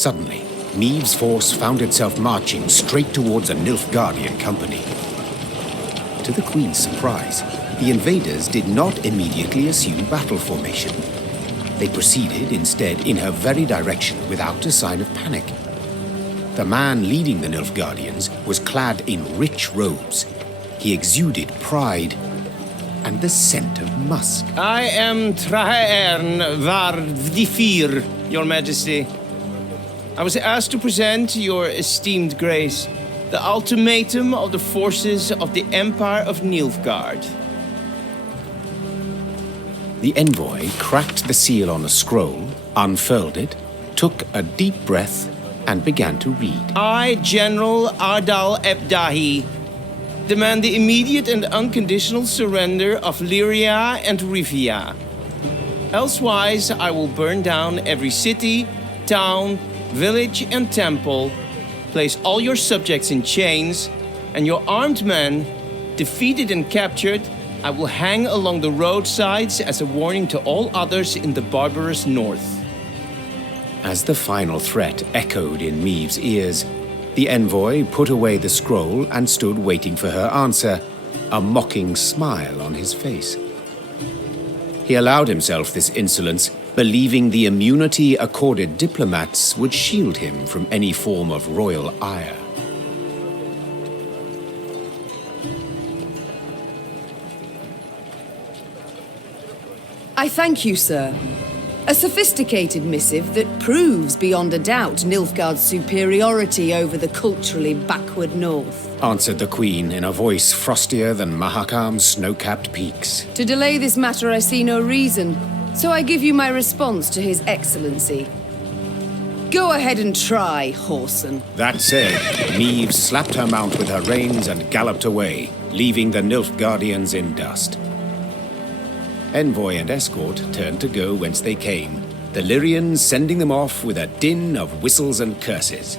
Suddenly, Meave's force found itself marching straight towards a Nilfgaardian company. To the Queen's surprise, the invaders did not immediately assume battle formation. They proceeded instead in her very direction without a sign of panic. The man leading the Nilfgaardians was clad in rich robes. He exuded pride and the scent of musk. I am Trahaern var Vdifir, Your Majesty. I was asked to present your esteemed grace the ultimatum of the forces of the Empire of Nilfgaard. The envoy cracked the seal on a scroll, unfurled it, took a deep breath, and began to read. I, General Ardal Ebdahi, demand the immediate and unconditional surrender of Lyria and Rivia. Elsewise, I will burn down every city, town, village, and temple, place all your subjects in chains, and your armed men, defeated and captured, I will hang along the roadsides as a warning to all others in the barbarous north. As the final threat echoed in Meave's ears, the envoy put away the scroll and stood waiting for her answer, a mocking smile on his face. He allowed himself this insolence, believing the immunity accorded diplomats would shield him from any form of royal ire. I thank you, sir. A sophisticated missive that proves beyond a doubt Nilfgaard's superiority over the culturally backward north. Answered the Queen in a voice frostier than Mahakam's snow-capped peaks. To delay this matter I see no reason, so I give you my response to His Excellency. Go ahead and try, Whoreson. That said, Meave slapped her mount with her reins and galloped away, leaving the Nilfgaardians in dust. Envoy and escort turned to go whence they came, the Lyrians sending them off with a din of whistles and curses.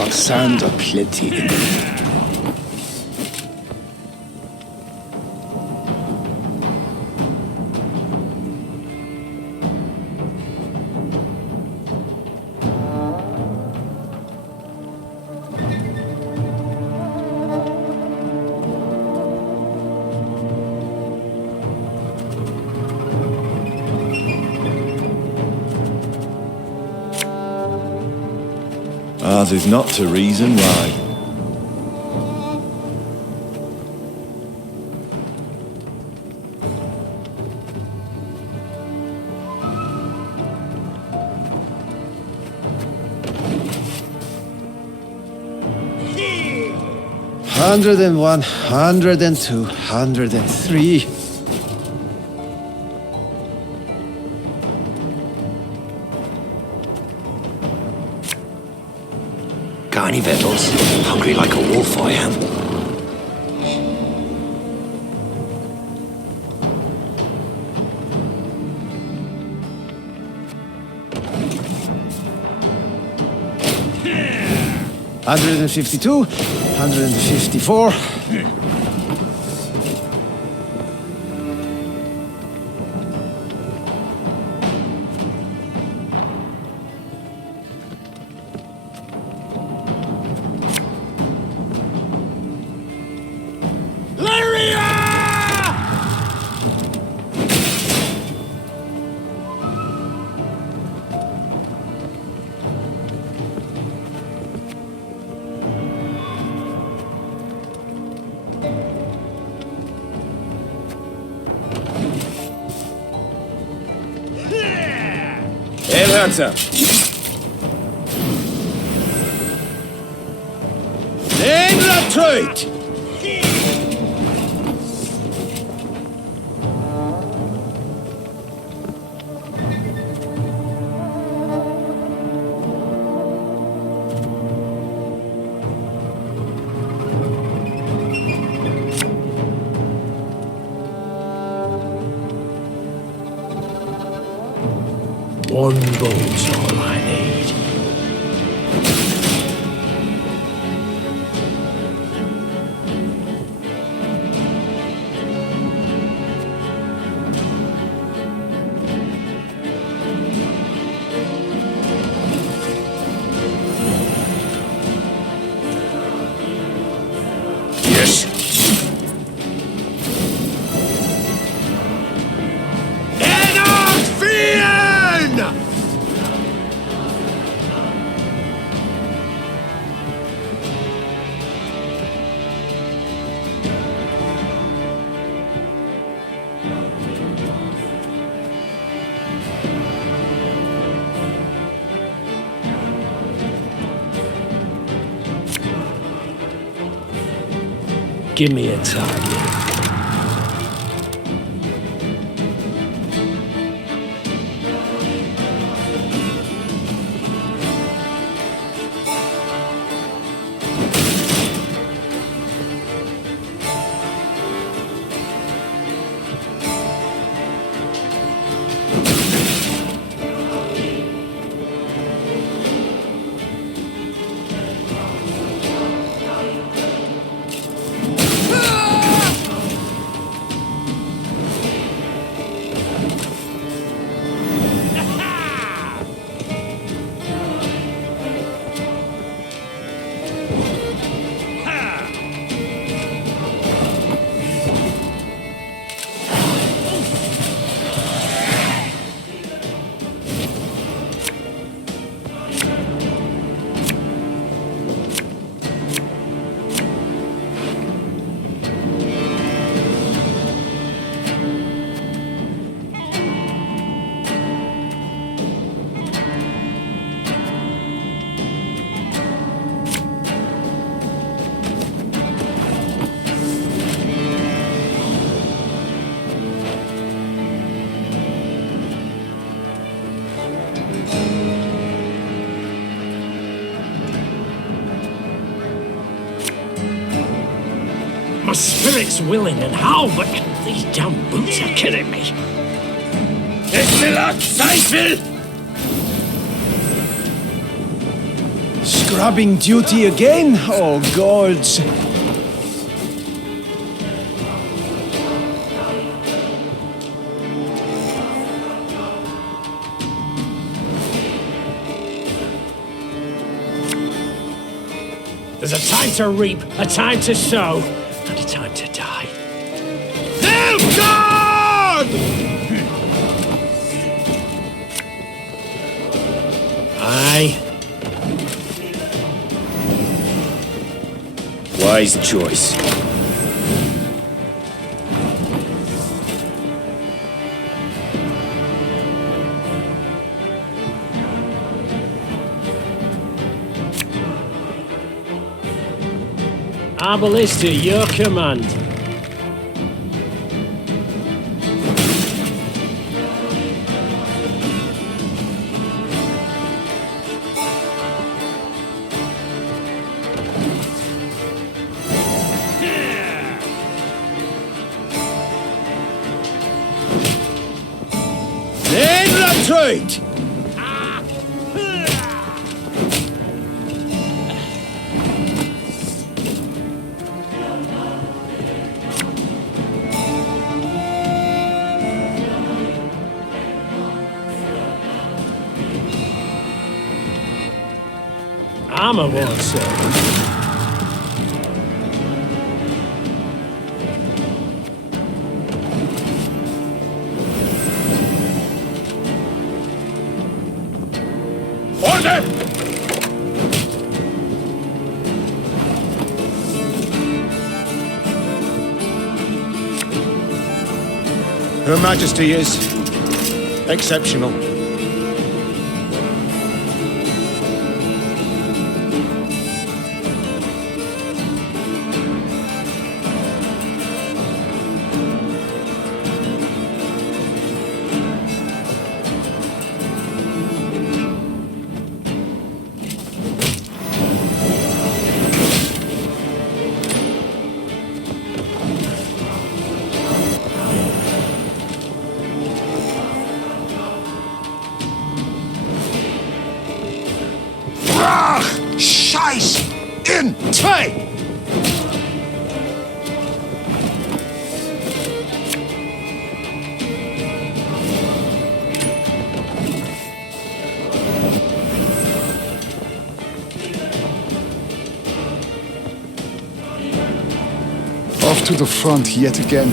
got sand aplenty in it. Ours is not to reason why. Hundred and 102, 103. Got any victuals? Hungry like a wolf I am. Yeah! 152, 154. Elhansa. Den Latroit! One boat's all I need. Yes. Give me a target. My spirit's willing and how, but these damn boots are killing me. Scrubbing duty again? Oh, gods. There's a time to reap, a time to sow, and a time to die. God! Aye. Wise choice. Our ballista, your command. In retreat! Armor won't serve. Order! Her Majesty is exceptional. Scheiß in zwei! Off to the front yet again.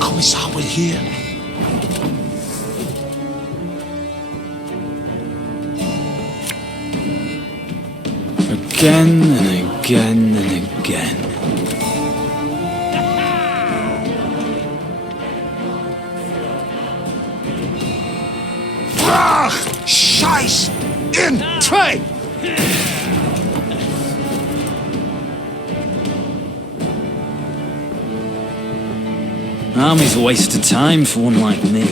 Commissar will hear. Again and again and again. Brach! Scheiß in zwei! Army's a waste of time for one like me.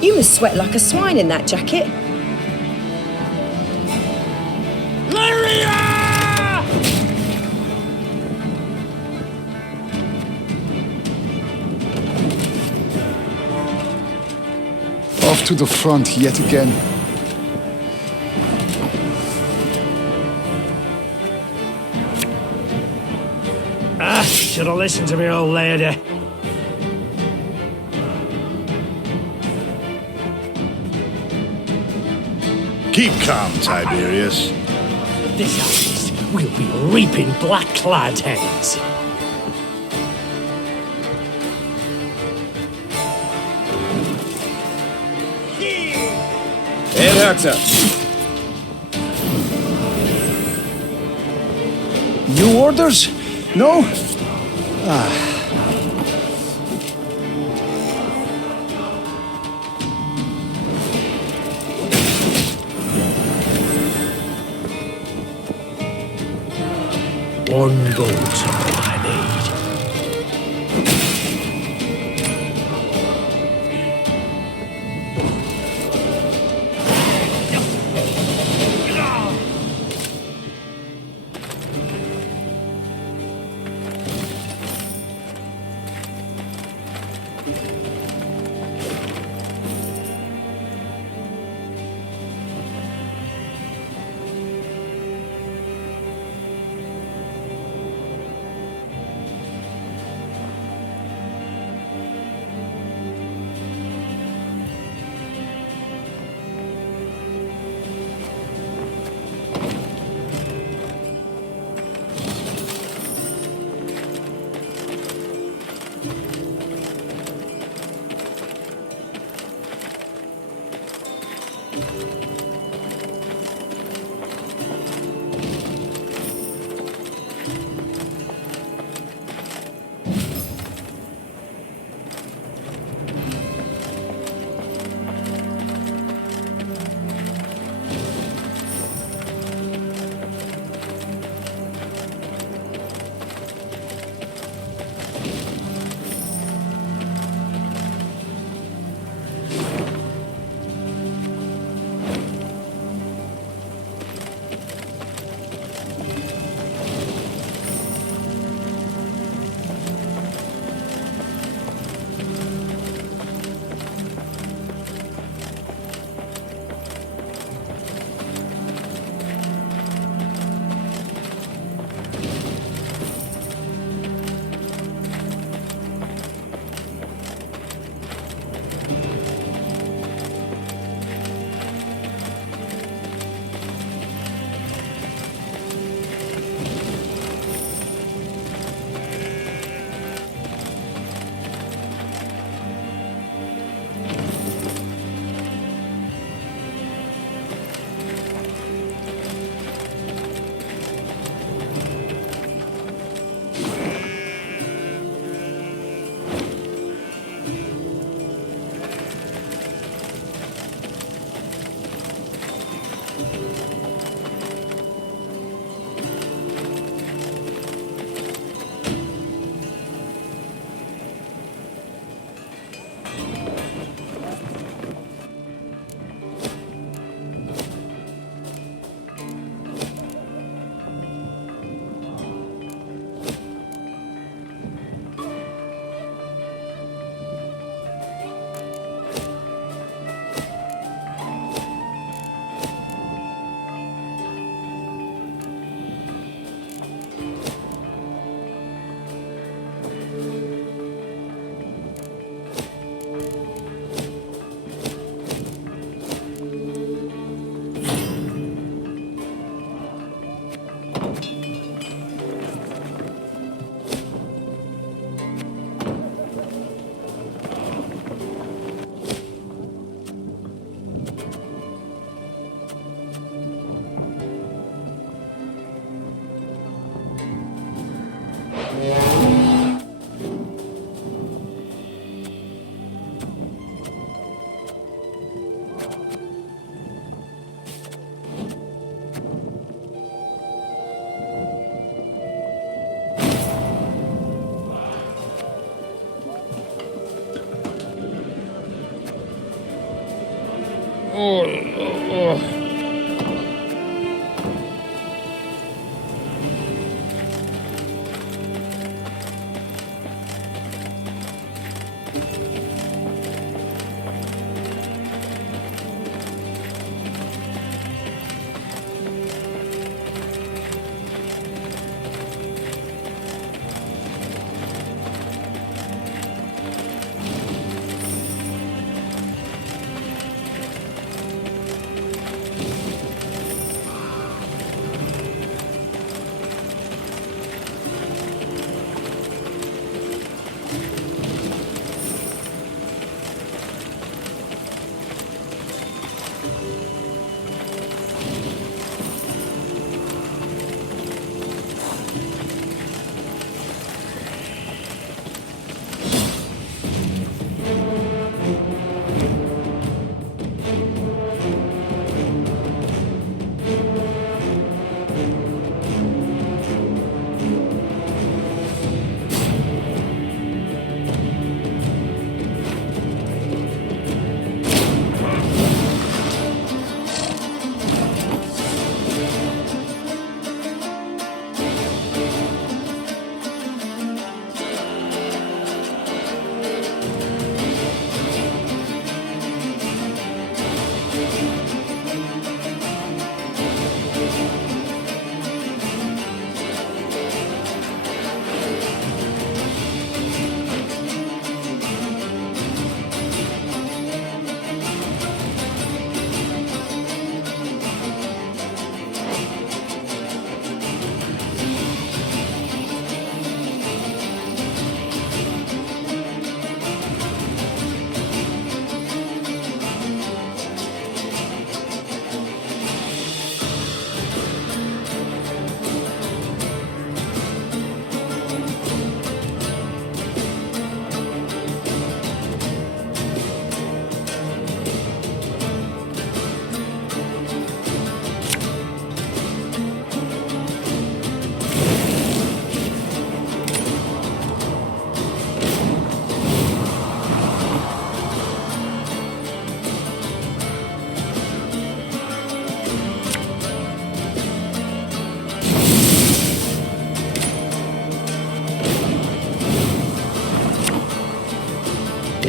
You must sweat like a swine in that jacket. Off to the front yet again. Should have listened to me, old lady. Keep calm, Tiberius. This artist will be reaping black-clad heads. Herrhäuser. New orders? No? One bolt's all I need.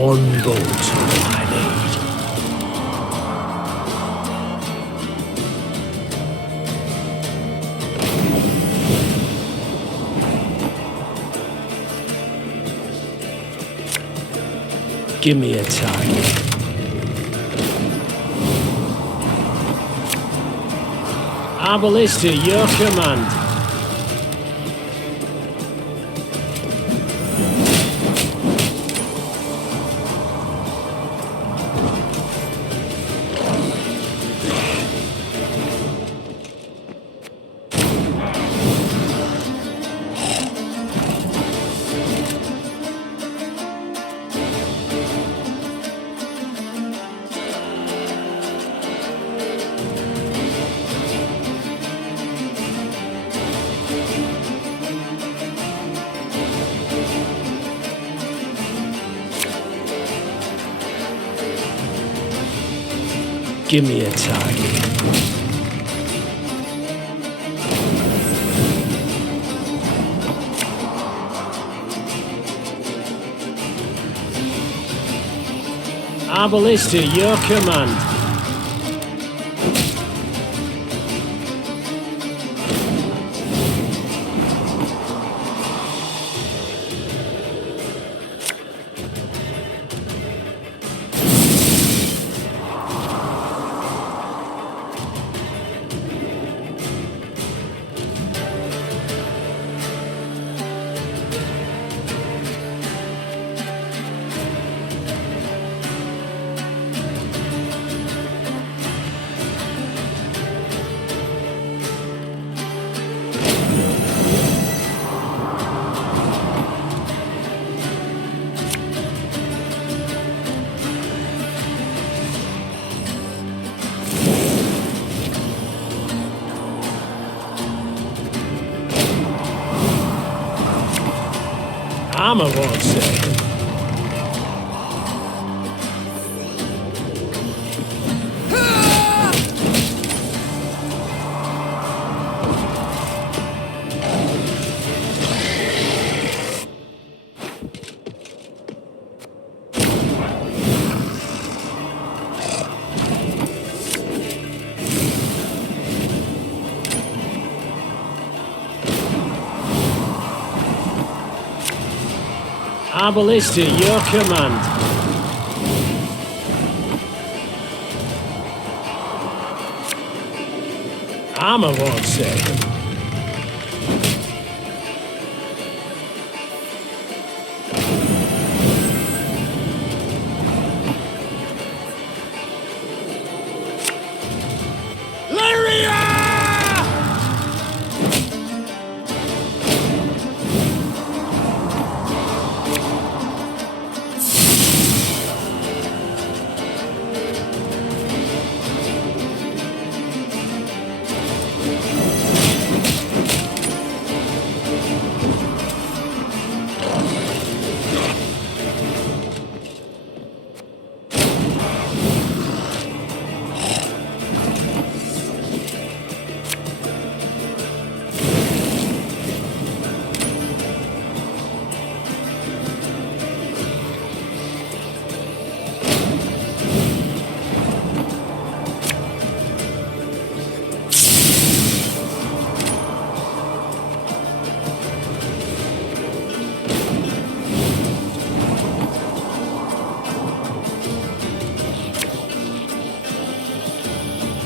One boat I need. Give me a target. Our ballista, your command. Give me a target. Our ballista, your command. Armor won't save. Our ballista, your command. Armor won't save.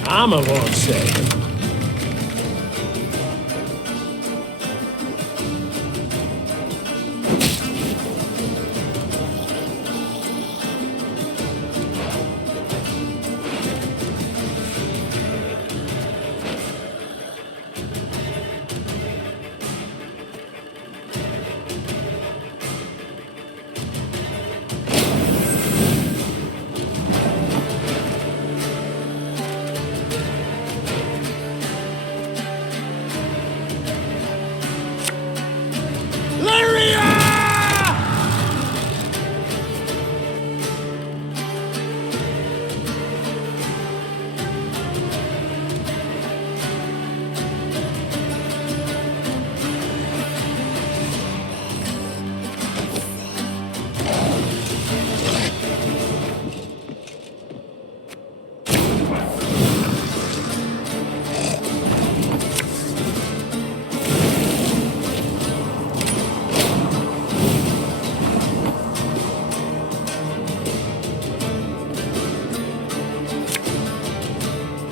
Armor won't save.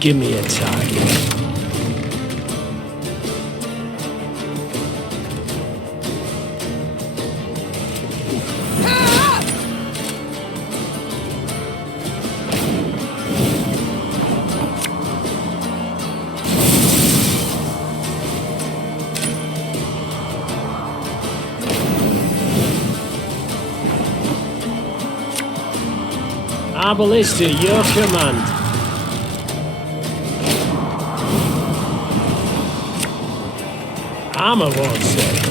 Give me a target. Our ballista, your command. Armor won't save.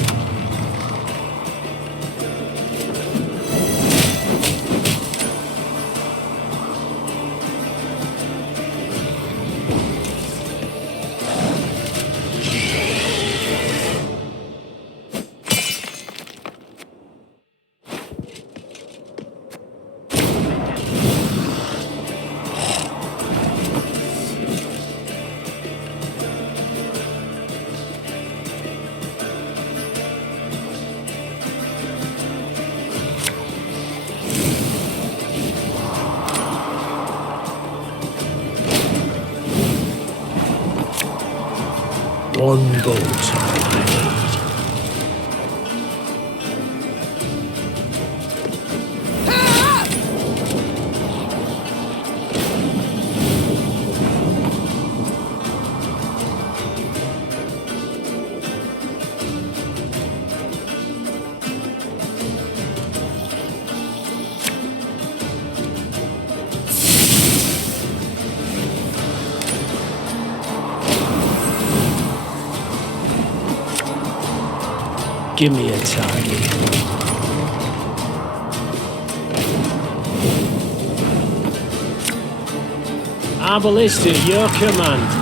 One bolt, all I need. Give me a target. Our ballista, your command.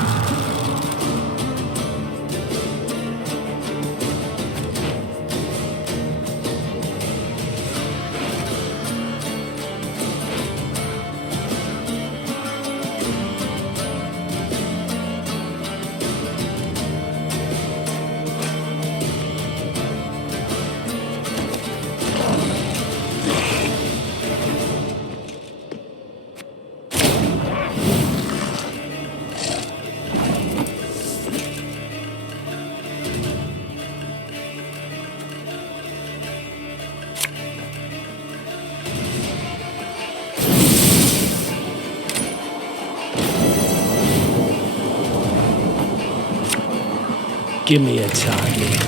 Give me a target.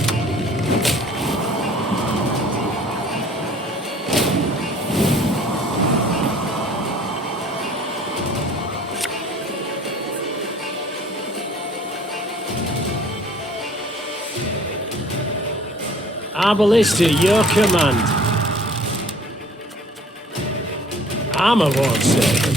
Our ballista, your command. Armor won't save him.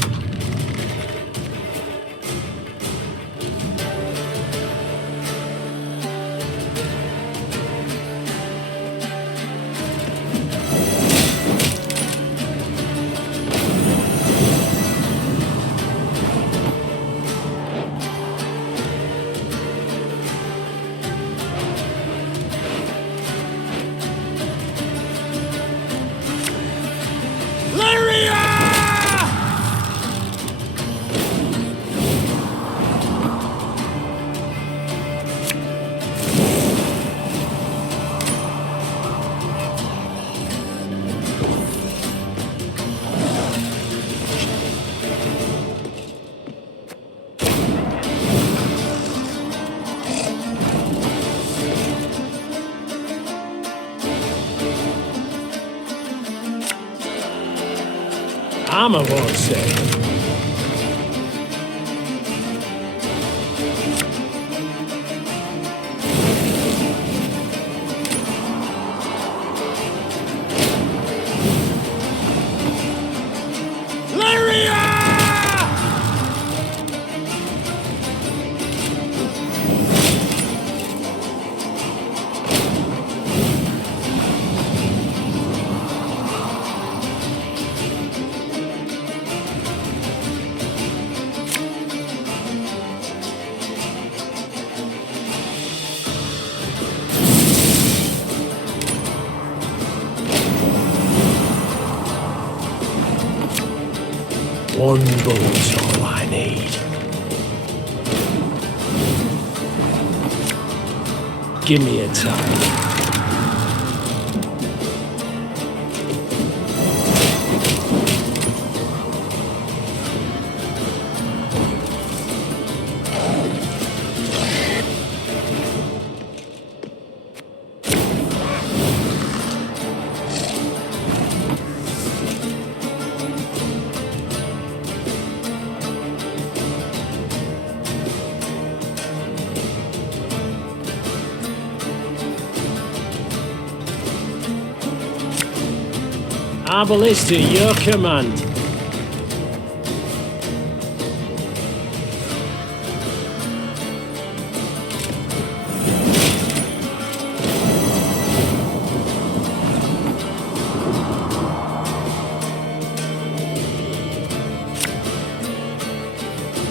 Armor won't save. One bolt's all I need. Give me a time. Our ballista, your command.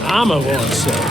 Armor won't serve.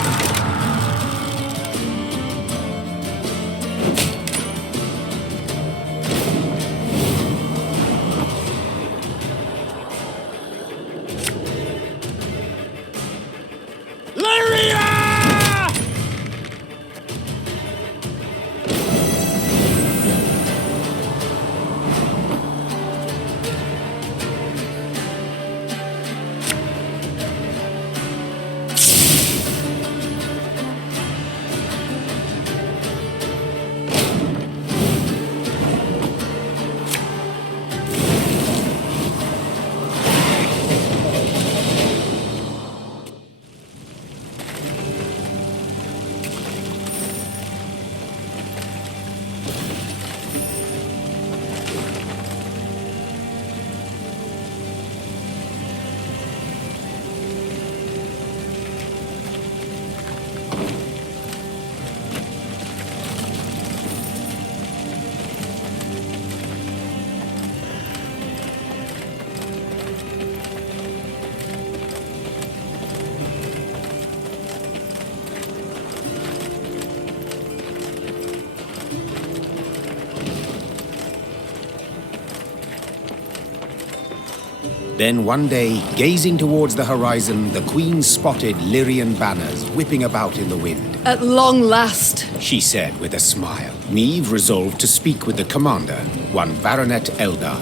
Then one day, gazing towards the horizon, the Queen spotted Lyrian banners whipping about in the wind. At long last, She said with a smile. Neve resolved to speak with the commander, one Baronet Eldar.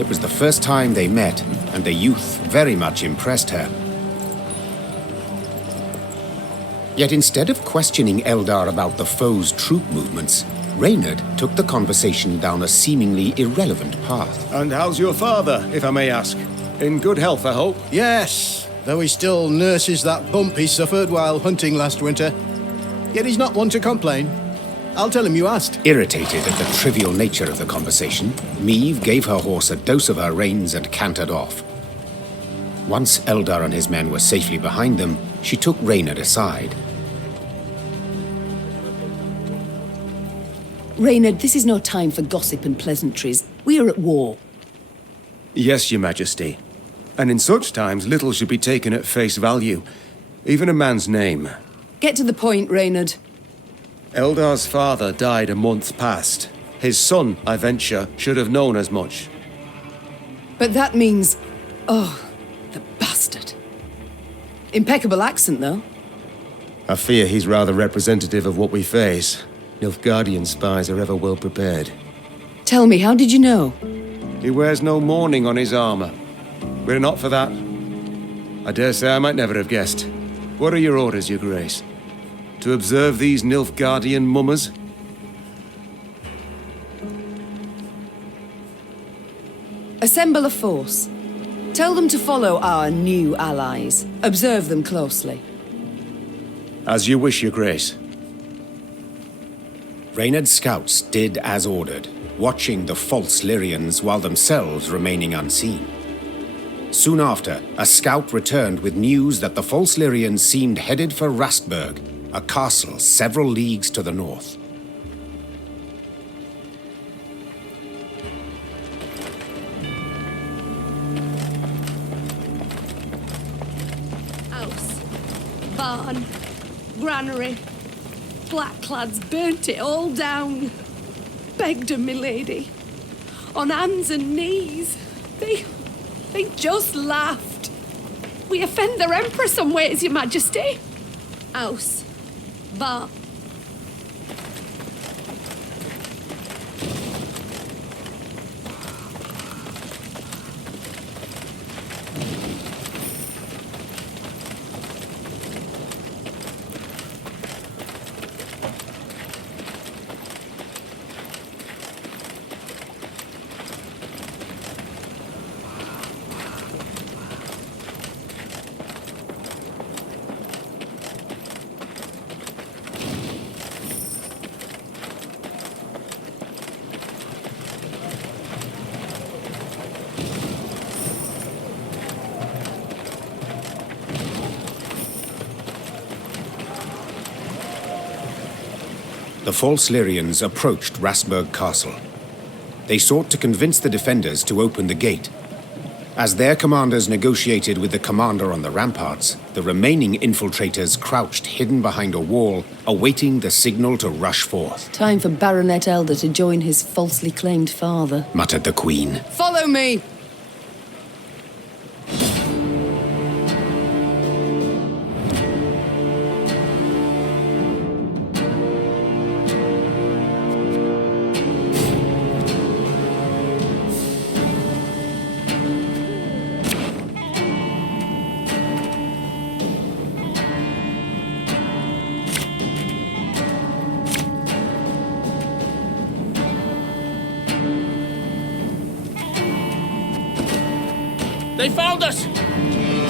It was the first time they met, and the youth very much impressed her. Yet instead of questioning Eldar about the foe's troop movements, Reynard took the conversation down a seemingly irrelevant path. And how's your father, if I may ask? In good health, I hope? Yes, though he still nurses that bump he suffered while hunting last winter. Yet he's not one to complain. I'll tell him you asked. Irritated at the trivial nature of the conversation, Neve gave her horse a dose of her reins and cantered off. Once Eldar and his men were safely behind them, she took Reynard aside. Reynard, this is no time for gossip and pleasantries. We are at war. Yes, Your Majesty. And in such times, little should be taken at face value. Even a man's name. Get to the point, Reynard. Eldar's father died a month past. His son, I venture, should have known as much. But that means... Oh, the bastard. Impeccable accent, though. I fear he's rather representative of what we face. Nilfgaardian spies are ever well prepared. Tell me, how did you know? He wears no mourning on his armor. Were it not for that, I dare say I might never have guessed. What are your orders, Your Grace? To observe these Nilfgaardian mummers? Assemble a force. Tell them to follow our new allies. Observe them closely. As you wish, Your Grace. Reynard's scouts did as ordered, watching the false Lyrians while themselves remaining unseen. Soon after, a scout returned with news that the false Lyrians seemed headed for Rastburg, a castle several leagues to the north. House, barn, granary. Blackclads burnt it all down. Begged 'em, my lady. On hands and knees. They just laughed. We offend their emperor some ways, Your Majesty. House. Bar. the false Lyrians approached Rasburg Castle. They sought to convince the defenders to open the gate. As their commanders negotiated with the commander on the ramparts, the remaining infiltrators crouched hidden behind a wall, awaiting the signal to rush forth. Time for Baronet Elder to join his falsely claimed father, muttered the Queen. Follow me! They found us!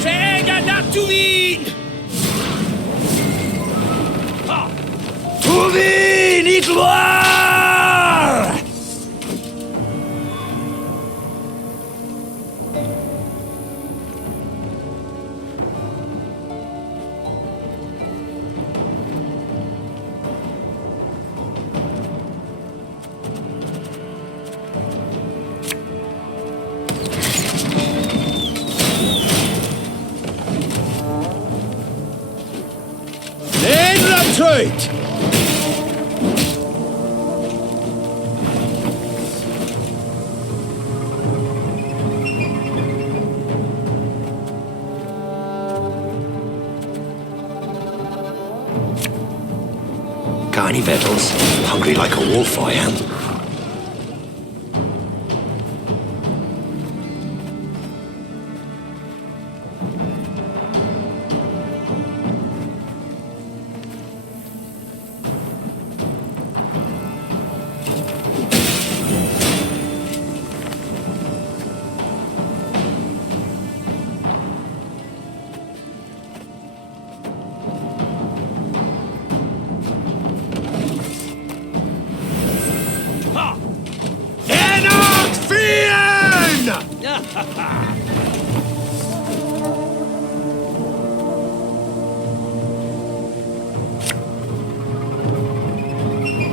Säga not to eat! Tuvin Itluar! Retreat! Got any victuals? Hungry like a wolf, I am.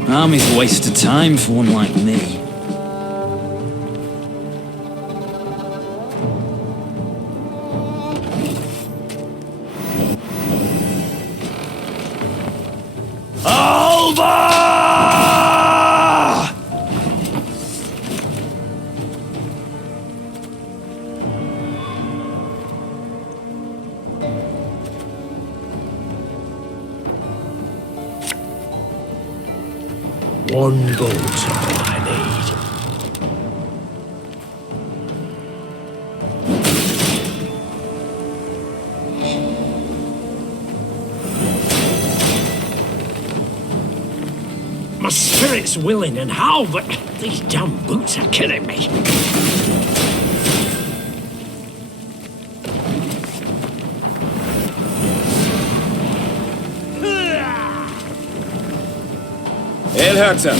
Army's a waste of time for one like me. One boat's all I need. My spirit's willing and how, but these damn boots are killing me. El Herzer.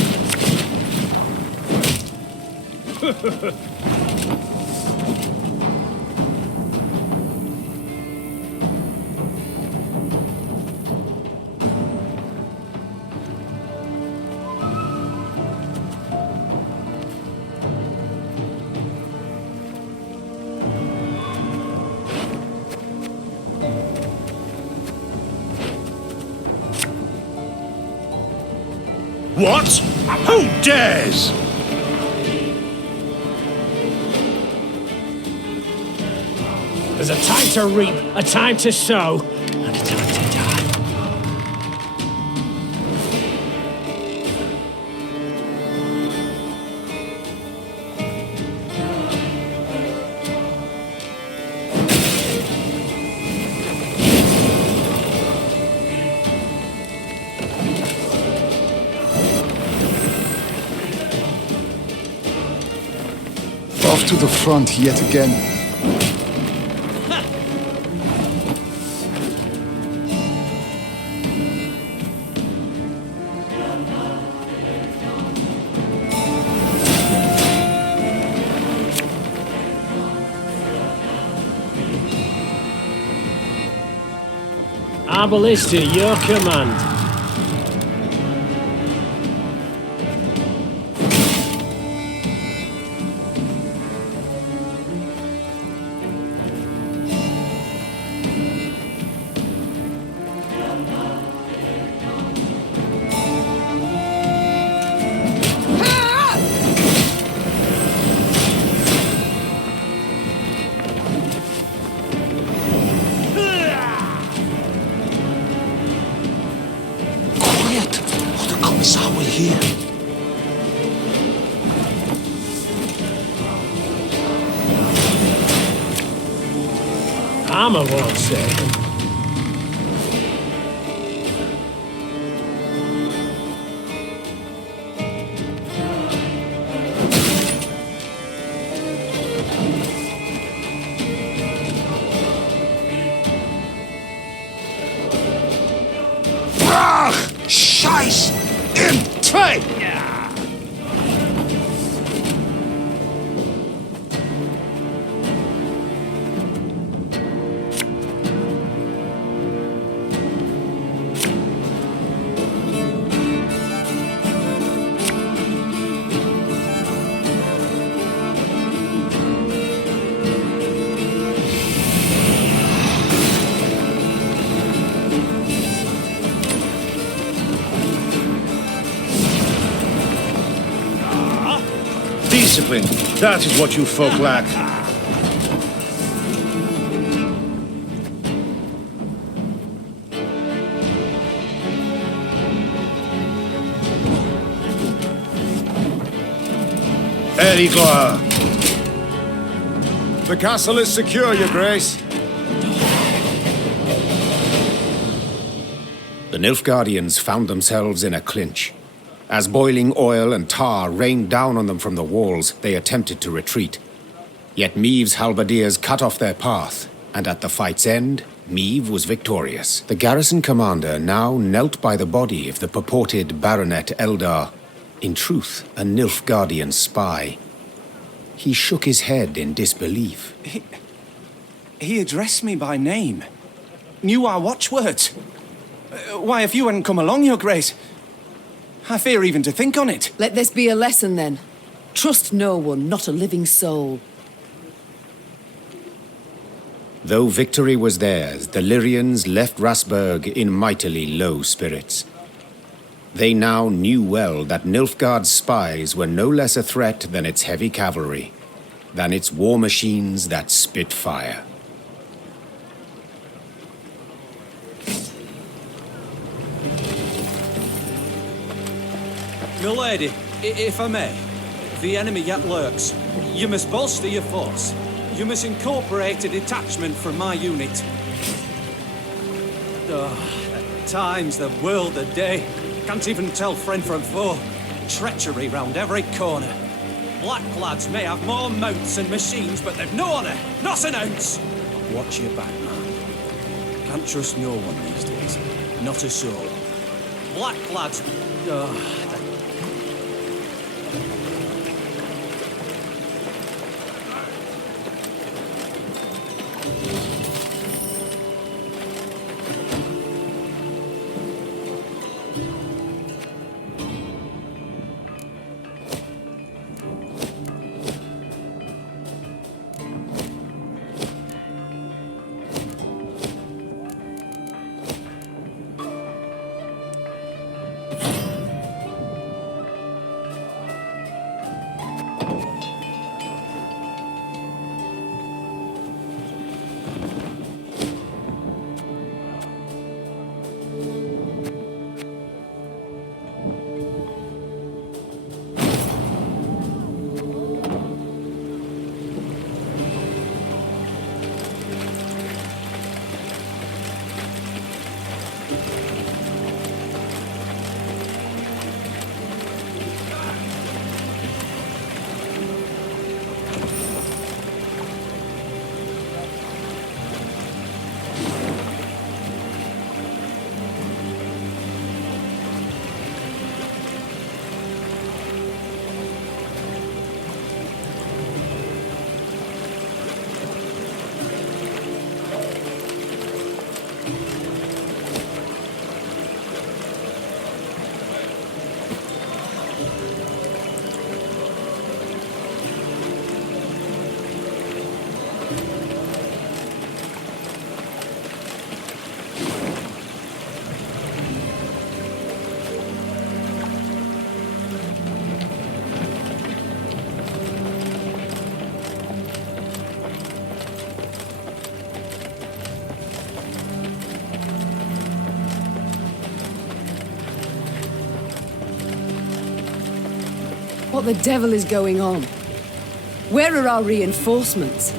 What? Who dares? There's a time to reap, a time to sow, and a time to die. Off to the front yet again. Arbal is to your command. armor won't save them. Scheiß im Tray! Discipline. That is what you folk lack. Erigla. The castle is secure, Your Grace. The Nilfgaardians found themselves in a clinch. As boiling oil and tar rained down on them from the walls, they attempted to retreat. Yet Meave's halberdiers cut off their path, and at the fight's end, Meave was victorious. The garrison commander now knelt by the body of the purported Baronet Eldar, in truth a Nilfgaardian spy. He shook his head in disbelief. He addressed me by name. Knew our watchwords. Why, if you hadn't come along, Your Grace, I fear even to think on it. Let this be a lesson, then. Trust no one, not a living soul. Though victory was theirs, the Lyrians left Rasburg in mightily low spirits. They now knew well that Nilfgaard's spies were no less a threat than its heavy cavalry, than its war machines that spit fire. Milady, if I may, the enemy yet lurks. You must bolster your force. You must incorporate a detachment from my unit. At times, the world, the day. Can't even tell friend from foe. Treachery round every corner. Black lads may have more mounts and machines, but they've no honor, not an ounce. Watch your back, man. Can't trust no one these days. Not a soul. Black lads... What the devil is going on? Where are our reinforcements?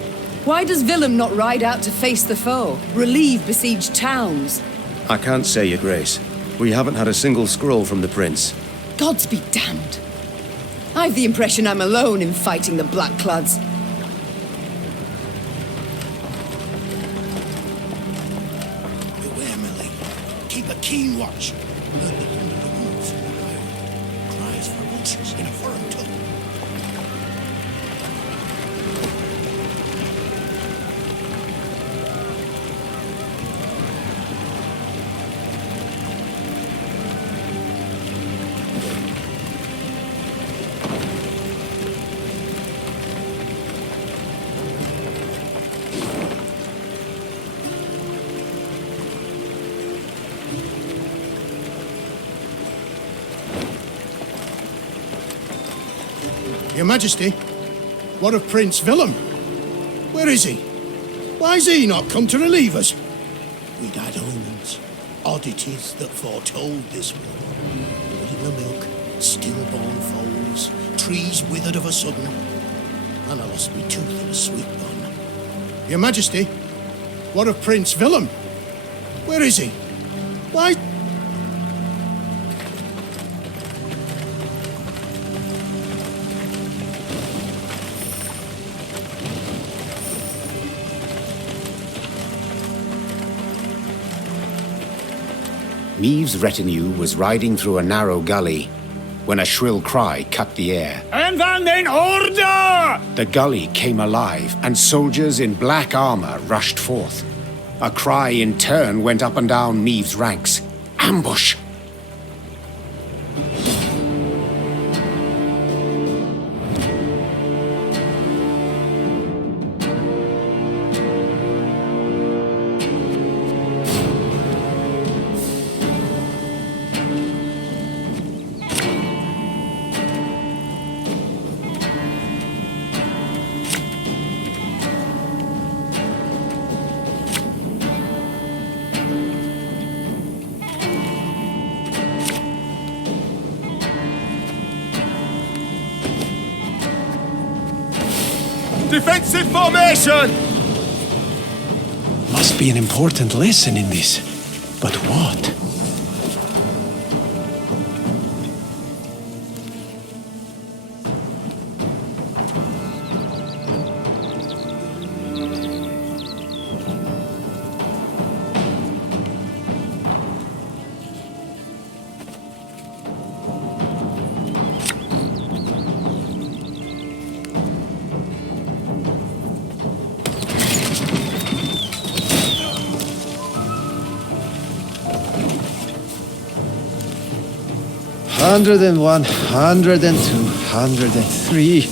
Why does Willem not ride out to face the foe, relieve besieged towns? I can't say, Your Grace. We haven't had a single scroll from the Prince. Gods be damned. I've the impression I'm alone in fighting the Blackclads. Beware, Millie. Keep a keen watch. Heard the thunder of wolves in the highway. Cries for horses in a foreign tongue. Your Majesty, what of Prince Willem? Where is he? Why's he not come to relieve us? We'd had omens, oddities that foretold this war. Blood in the milk, stillborn foals, trees withered of a sudden, and I lost me tooth in a sweet bun. Your Majesty, what of Prince Willem? Where is he? Why... Neve's retinue was riding through a narrow gully when a shrill cry cut the air. And then in order! The gully came alive, and soldiers in black armor rushed forth. A cry in turn went up and down Neve's ranks. Ambush! Defensive formation! Must be an important lesson in this. But what? Hundred and 102, 103.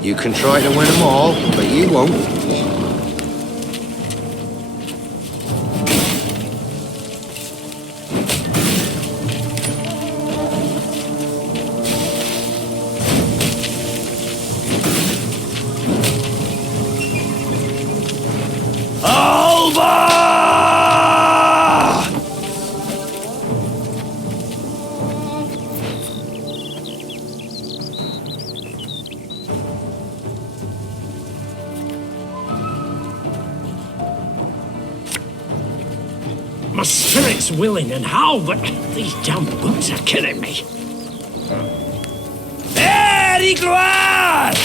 You can try to win them all, but you won't. My spirit's willing and how, but these damn boots are killing me. Very glad!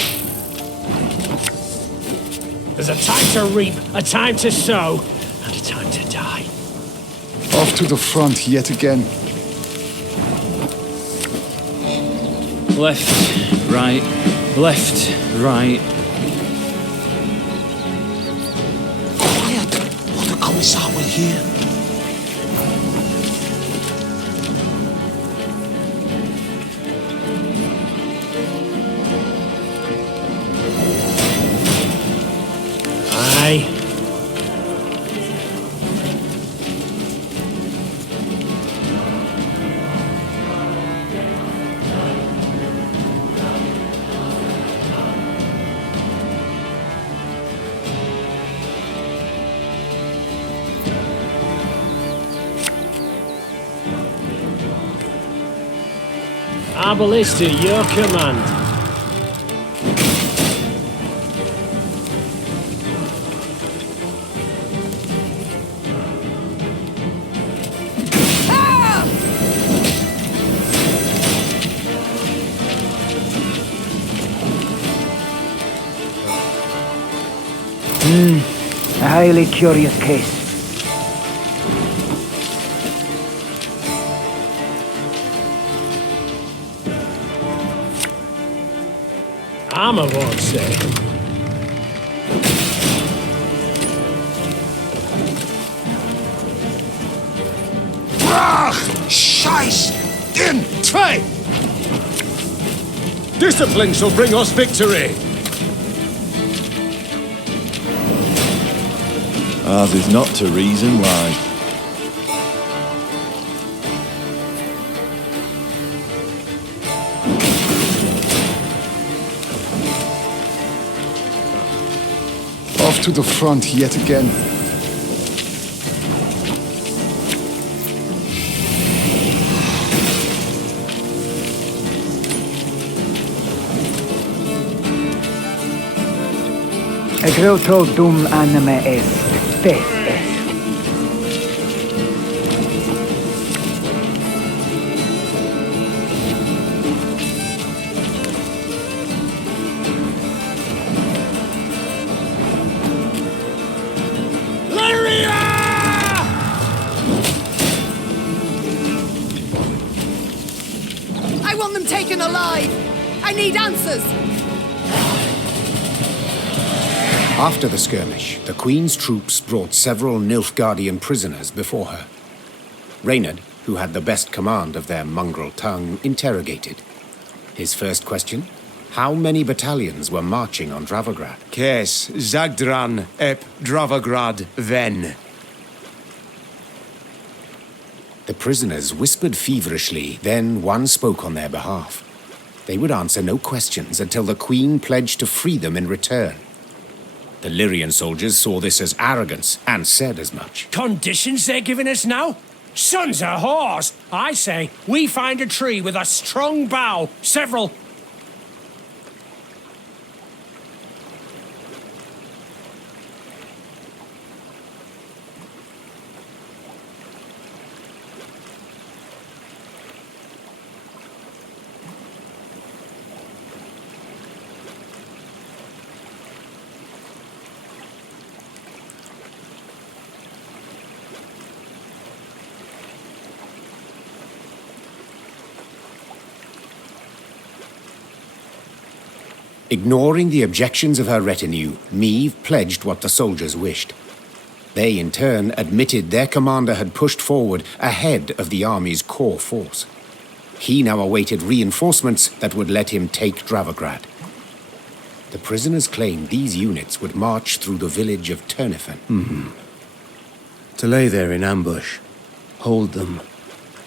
There's a time to reap, a time to sow, and a time to die. Off to the front yet again. Left, right, left, right. Quiet, or the commissar will hear. Aye. Marble is to your command. A highly curious case. Armor won't say. Brach! Scheiß! In! Zwei! Discipline shall bring us victory! Ours is not to reason why. Off to the front yet again. Egreto dum anime est, spes est. I want them taken alive! I need answers! After the skirmish, the Queen's troops brought several Nilfgaardian prisoners before her. Reynard, who had the best command of their mongrel tongue, interrogated. His first question? How many battalions were marching on Dravograd? Kes, Zagdran, ep Dravograd, ven. The prisoners whispered feverishly, then one spoke on their behalf. They would answer no questions until the Queen pledged to free them in return. The Lyrian soldiers saw this as arrogance and said as much. Conditions they're giving us now? Sons of whores! I say, we find a tree with a strong bough, several... Ignoring the objections of her retinue, Meve pledged what the soldiers wished. They, in turn, admitted their commander had pushed forward ahead of the army's core force. He now awaited reinforcements that would let him take Dravograd. The prisoners claimed these units would march through the village of Turnifen. To lay there in ambush. Hold them.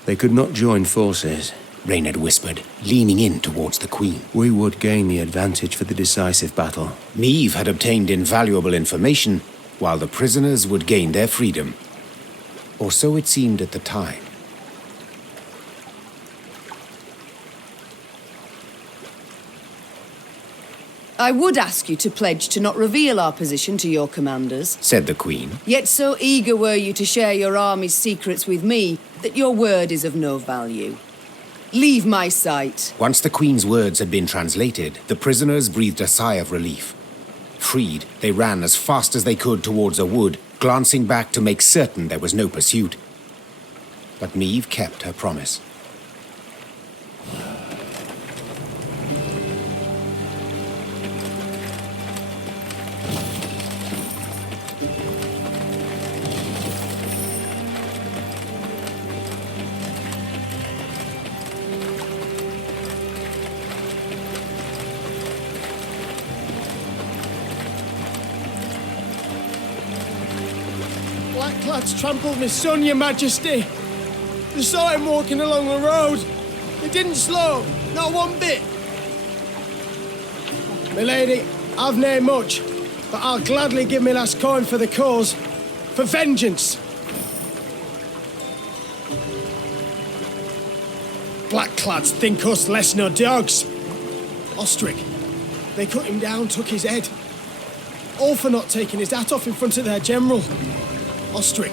They could not join forces. Reynard whispered, leaning in towards the Queen. We would gain the advantage for the decisive battle. Meve had obtained invaluable information, while the prisoners would gain their freedom. Or so it seemed at the time. I would ask you to pledge to not reveal our position to your commanders, said the Queen. Yet so eager were you to share your army's secrets with me that your word is of no value. Leave my sight. Once the Queen's words had been translated, the prisoners breathed a sigh of relief. Freed, they ran as fast as they could towards a wood, glancing back to make certain there was no pursuit. But Meve kept her promise. Blackclads trampled my son, your majesty. They saw him walking along the road. They didn't slow, not one bit. My lady, I've nae much, but I'll gladly give me last coin for the cause. For vengeance. Blackclads think us less nor dogs. Ostrich, they cut him down, took his head. All for not taking his hat off in front of their general. Ostrich.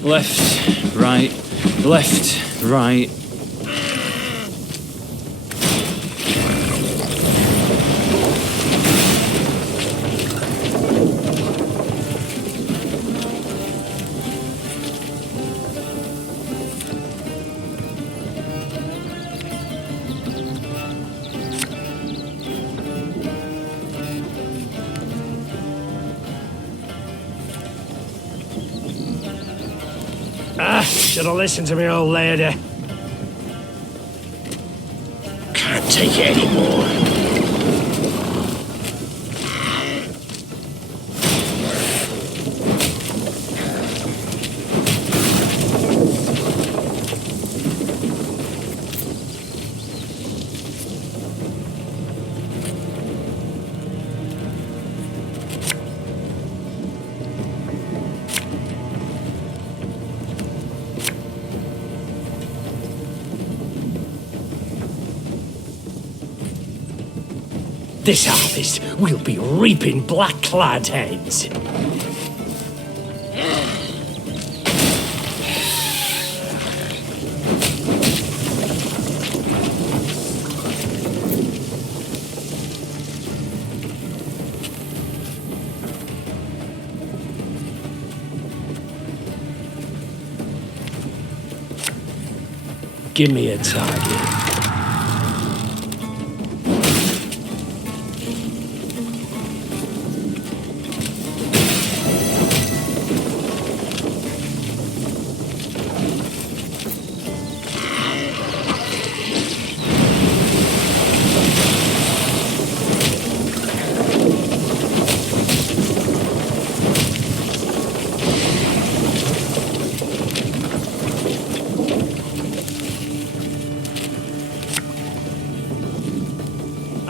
Left, right, left, right. Should have listened to me, old lady. Can't take it anymore. This harvest, we'll be reaping black-clad heads. Give me a target.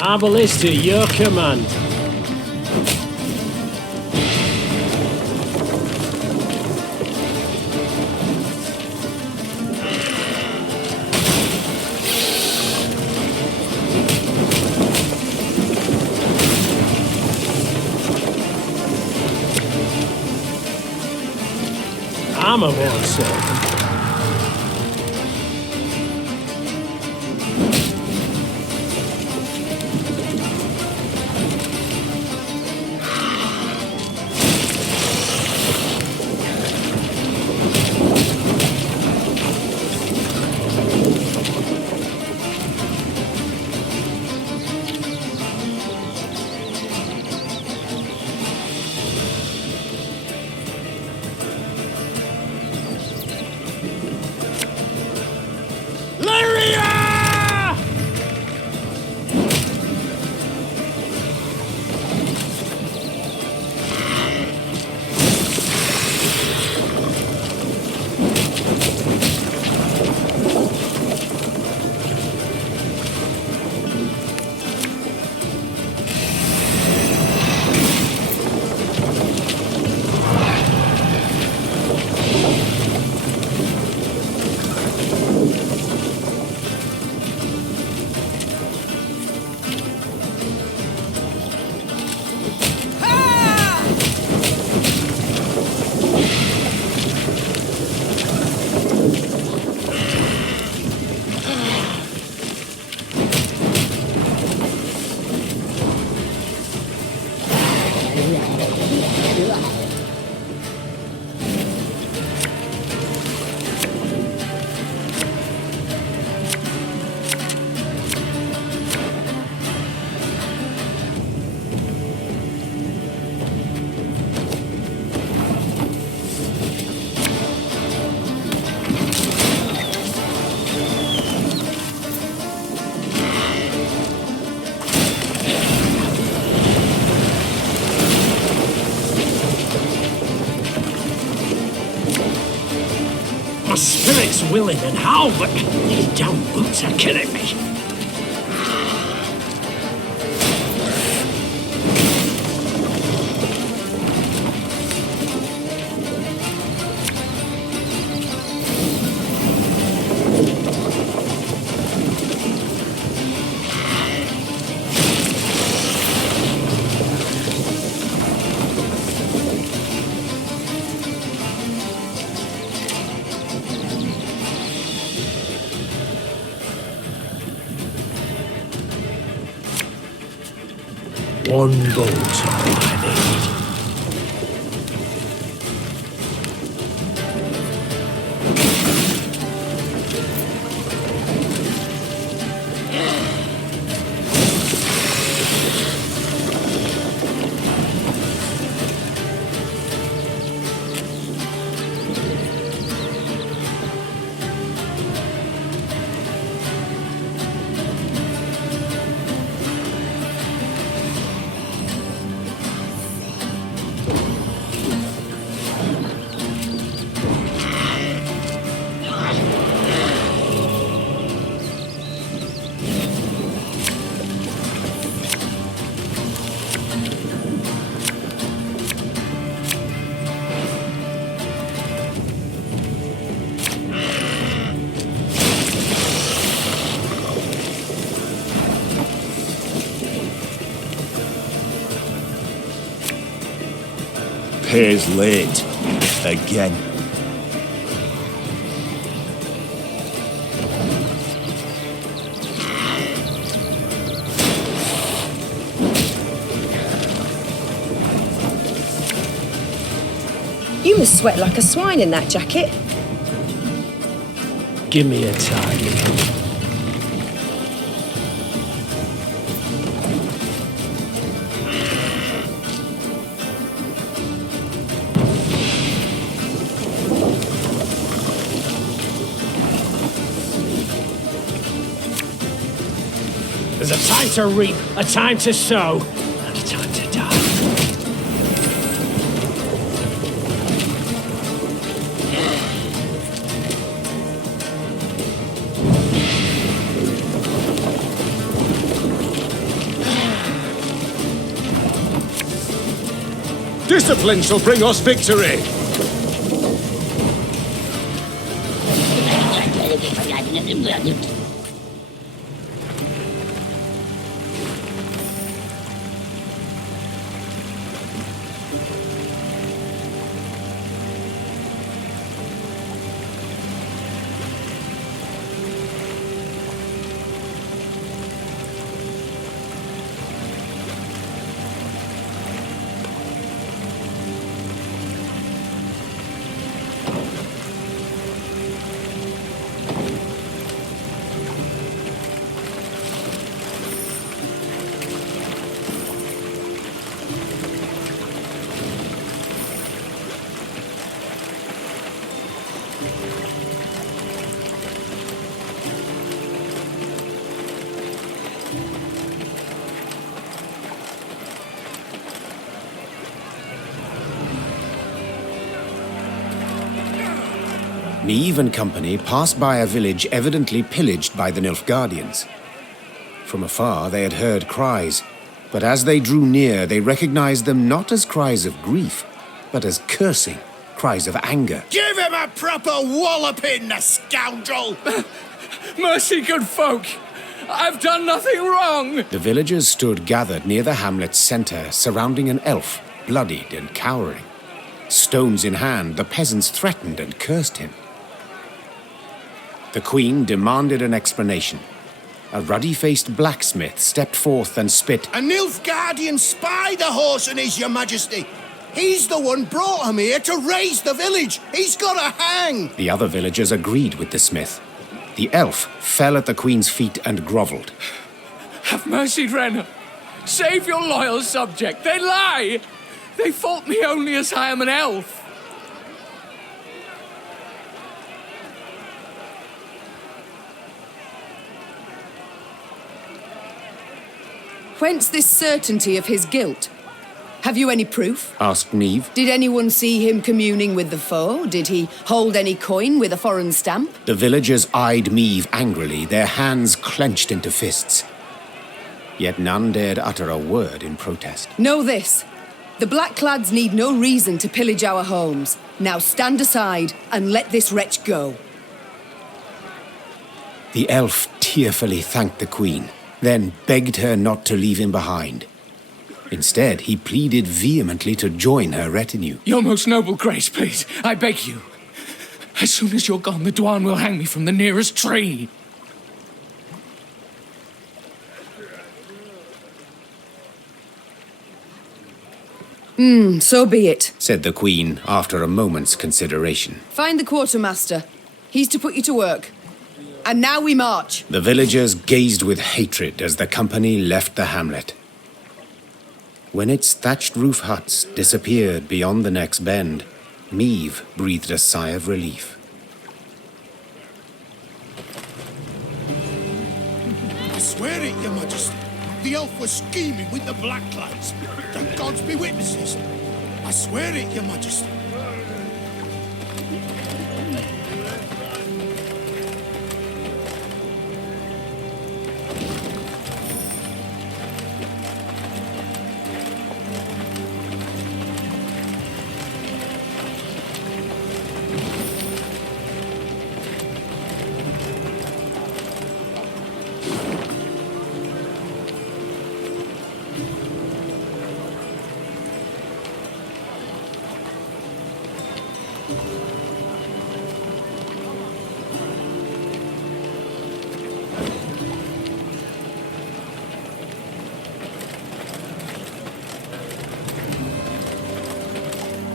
Our ballista, your command. Armor won't serve. My spirit's willing and how, but these damn boots are killing me. One bolt I need. Pays late. Again. You must sweat like a swine in that jacket. Give me a time. There's a time to reap, a time to sow, and a time to die. Discipline shall bring us victory! Neve and company passed by a village evidently pillaged by the Nilfgaardians. From afar they had heard cries, but as they drew near they recognized them not as cries of grief, but as cursing, cries of anger. Give him a proper walloping, the scoundrel! Mercy, good folk! I've done nothing wrong! The villagers stood gathered near the hamlet's center, surrounding an elf, bloodied and cowering. Stones in hand, the peasants threatened and cursed him. The queen demanded an explanation. A ruddy-faced blacksmith stepped forth and spit. A Nilfgaardian spy the horse and is, your majesty. He's the one brought him here to raise the village. He's gotta hang. The other villagers agreed with the smith. The elf fell at the queen's feet and grovelled. Have mercy, Renner. Save your loyal subject. They lie. They fault me only as I am an elf. Whence this certainty of his guilt? Have you any proof? Asked Niamh. Did anyone see him communing with the foe? Did he hold any coin with a foreign stamp? The villagers eyed Niamh angrily, their hands clenched into fists. Yet none dared utter a word in protest. Know this. The Blackclads need no reason to pillage our homes. Now stand aside and let this wretch go. The elf tearfully thanked the queen, then begged her not to leave him behind. Instead, he pleaded vehemently to join her retinue. Your most noble grace, please, I beg you. As soon as you're gone, the Dwan will hang me from the nearest tree. So be it, said the queen after a moment's consideration. Find the quartermaster. He's to put you to work. And now we march. The villagers gazed with hatred as the company left the hamlet. When its thatched roof huts disappeared beyond the next bend, Niamh breathed a sigh of relief. I swear it, Your Majesty. The elf was scheming with the Blackclads. The gods be witnesses. I swear it, Your Majesty.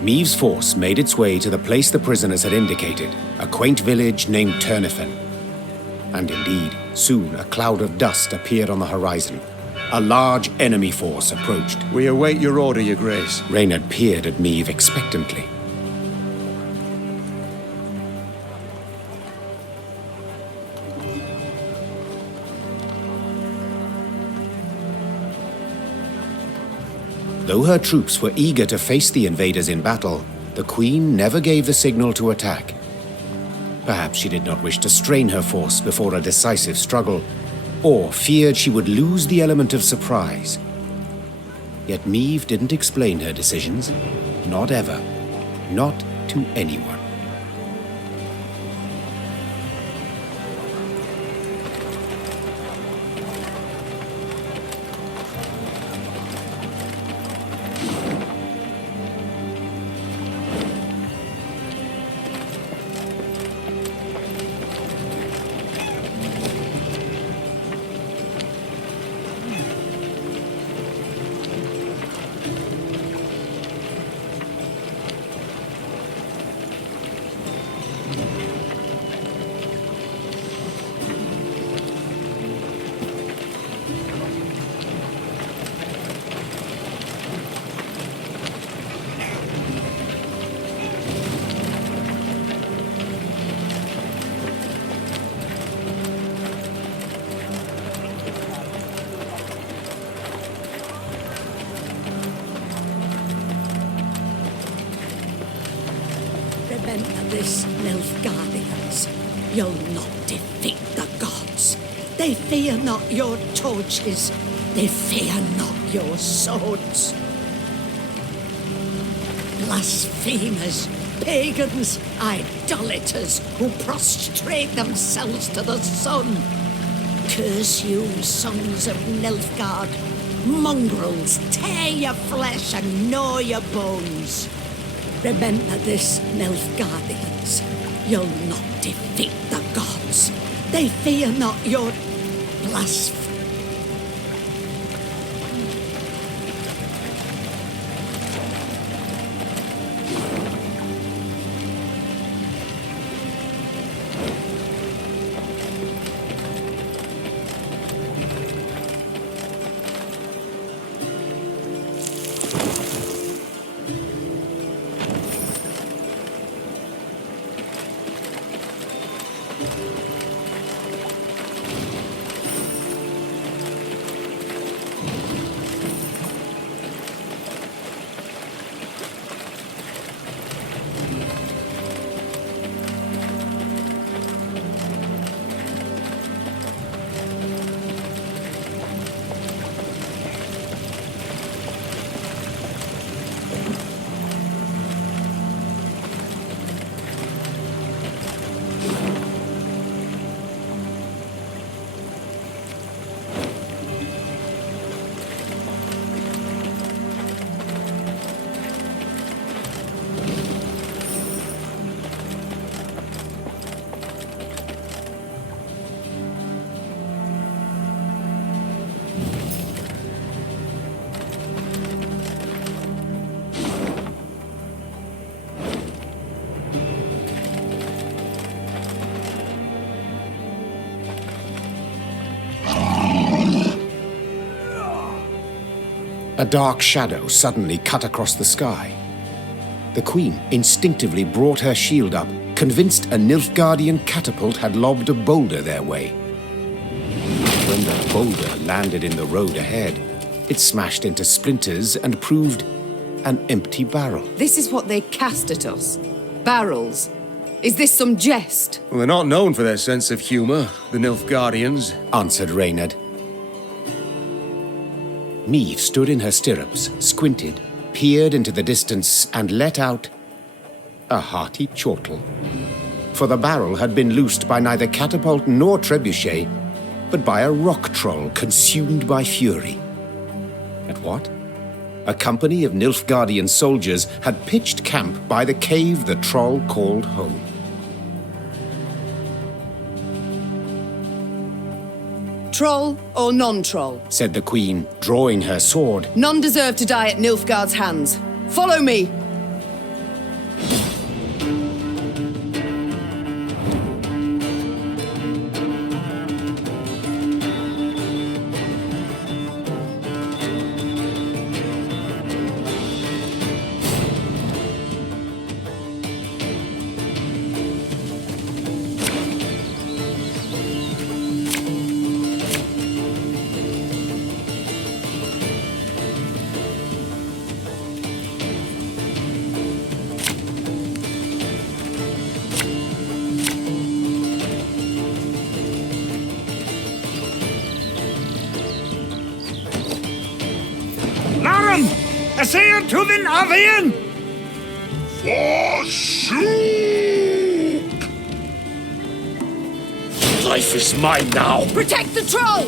Niamh's force made its way to the place the prisoners had indicated, a quaint village named Turnifen. And indeed, soon a cloud of dust appeared on the horizon. A large enemy force approached. We await your order, Your Grace. Reynard peered at Niamh expectantly. Though her troops were eager to face the invaders in battle, the Queen never gave the signal to attack. Perhaps she did not wish to strain her force before a decisive struggle, or feared she would lose the element of surprise. Yet Niamh didn't explain her decisions. Not ever. Not to anyone. Remember this, Nilfgaardians. You'll not defeat the gods. They fear not your torches. They fear not your swords. Blasphemers, pagans, idolaters who prostrate themselves to the sun. Curse you, sons of Nilfgaard. Mongrels, tear your flesh and gnaw your bones. Remember this, Nilfgaardians. You'll not defeat the gods. They fear not your blasphemy. A dark shadow suddenly cut across the sky. The Queen instinctively brought her shield up, convinced a Nilfgaardian catapult had lobbed a boulder their way. When the boulder landed in the road ahead, it smashed into splinters and proved an empty barrel. This is what they cast at us. Barrels. Is this some jest? Well, they're not known for their sense of humour, the Nilfgaardians, answered Reynard. Meve stood in her stirrups, squinted, peered into the distance, and let out a hearty chortle. For the barrel had been loosed by neither catapult nor trebuchet, but by a rock troll consumed by fury. And what? A company of Nilfgaardian soldiers had pitched camp by the cave the troll called home. Troll or non-troll? Said the Queen, drawing her sword. None deserve to die at Nilfgaard's hands. Follow me! Essayant to the Navian! For Shupe! Life is mine now! Protect the troll!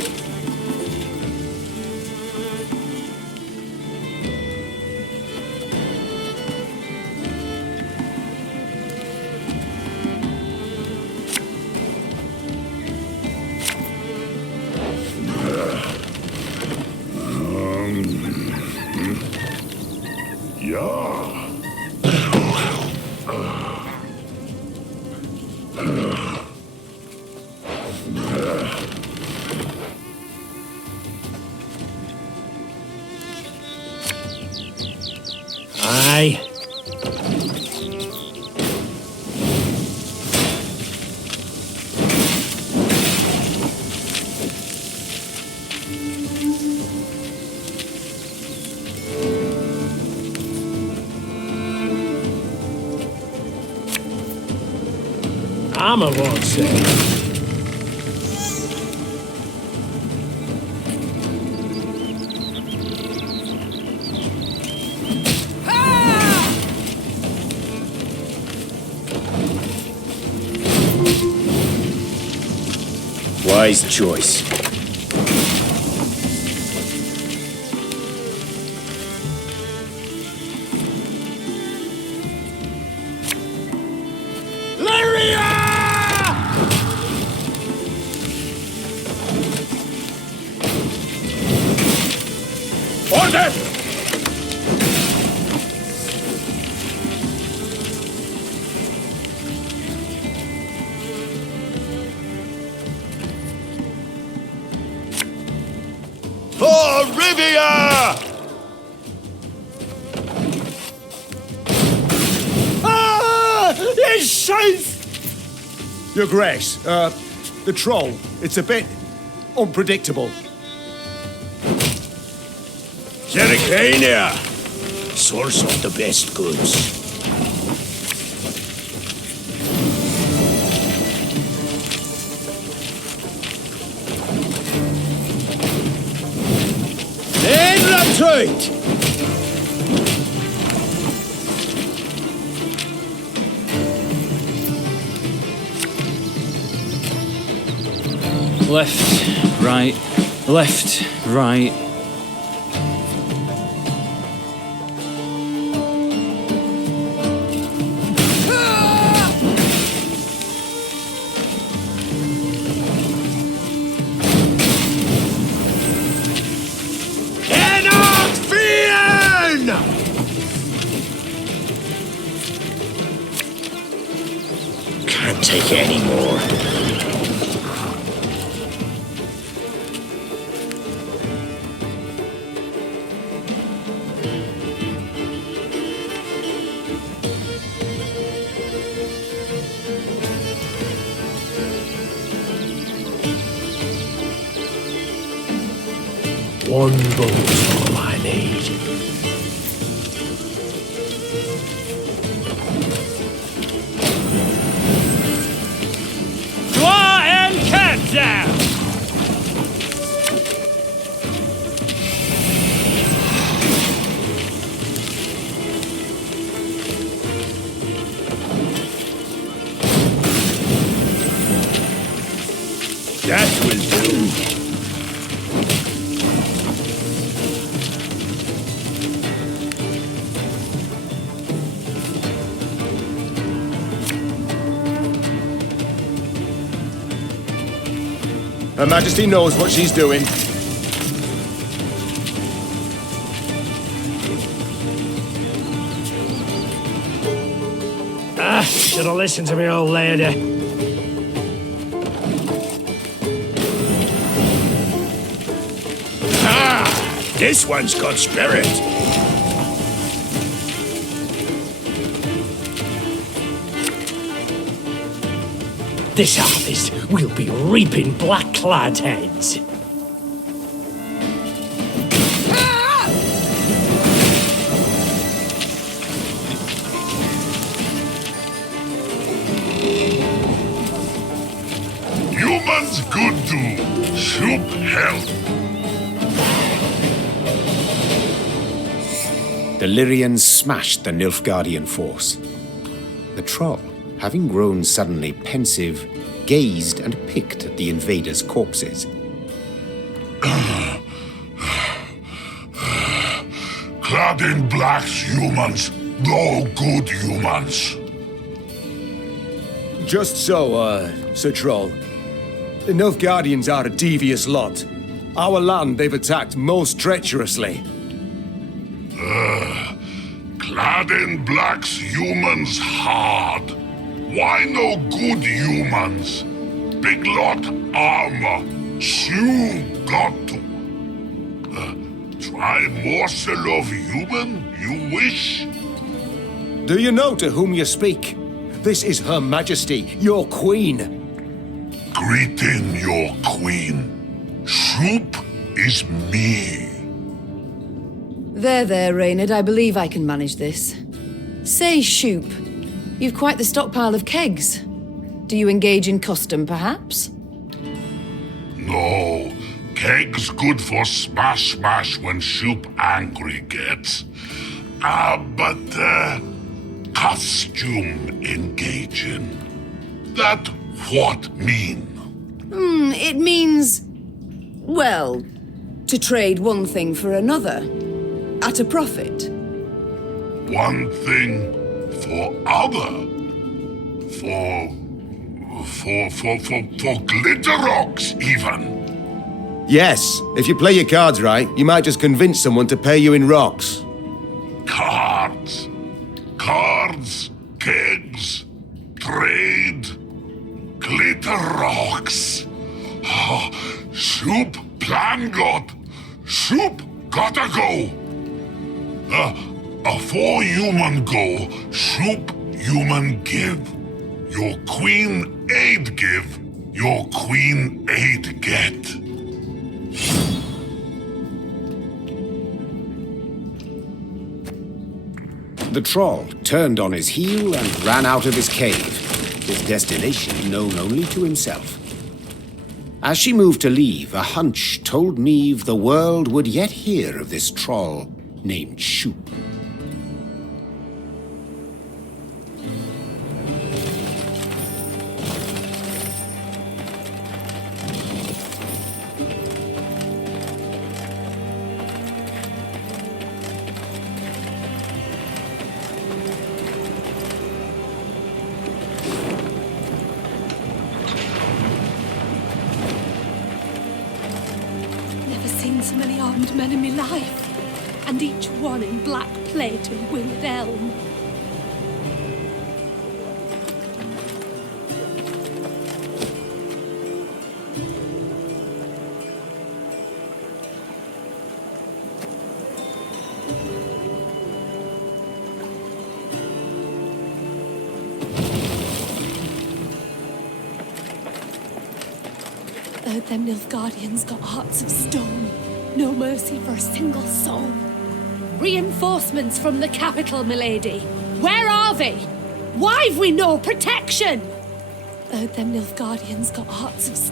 Aye. Armor won't say. Wise choice. Order! For Rivia! It's safe! Your Grace, the troll, it's a bit unpredictable. Jericania! Source of the best goods. In retreat! Left, right, left, right. Can't take it anymore. One boat's all I need. Draw and cat down! That will do. Her Majesty knows what she's doing. Should have listened to me old lady. This one's got spirit. This harvest we'll be reaping black-clad heads. Humans good do. Shupe help. The Lyrians smashed the Nilfgaardian force. The troll, having grown suddenly pensive, gazed and picked at the invaders' corpses. Clad in blacks, humans. No good humans. Just so, Sir Troll. The Nilfgaardians are a devious lot. Our land they've attacked most treacherously. Clad in blacks, humans hard. Why no good humans? Big lot armor. Shoe got to. Try morsel of human, you wish? Do you know to whom you speak? This is Her Majesty, your queen. Greeting your queen. Shupe is me. There, Reynard. I believe I can manage this. Say, Shupe, you've quite the stockpile of kegs. Do you engage in custom, perhaps? No. Kegs good for smash when Shupe angry gets. But costume engaging. That what mean? It means... well, to trade one thing for another. At a profit. One thing for other. For glitterocks, even. Yes, if you play your cards right, you might just convince someone to pay you in rocks. Cards. Cards, kegs, trade, glitterocks. Shupe plan got. Shupe gotta go. Afore human go, Shupe human give. Your queen aid give, your queen aid get. The troll turned on his heel and ran out of his cave, his destination known only to himself. As she moved to leave, a hunch told Neve the world would yet hear of this troll named Shupe. So many armed men in my life, and each one in black plate and winged elm. Heard them Nilfgaardians got hearts of stone. No mercy for a single soul. Reinforcements from the capital, milady. Where are they? Why've we no protection? Heard them Nilfgaardians got hearts of...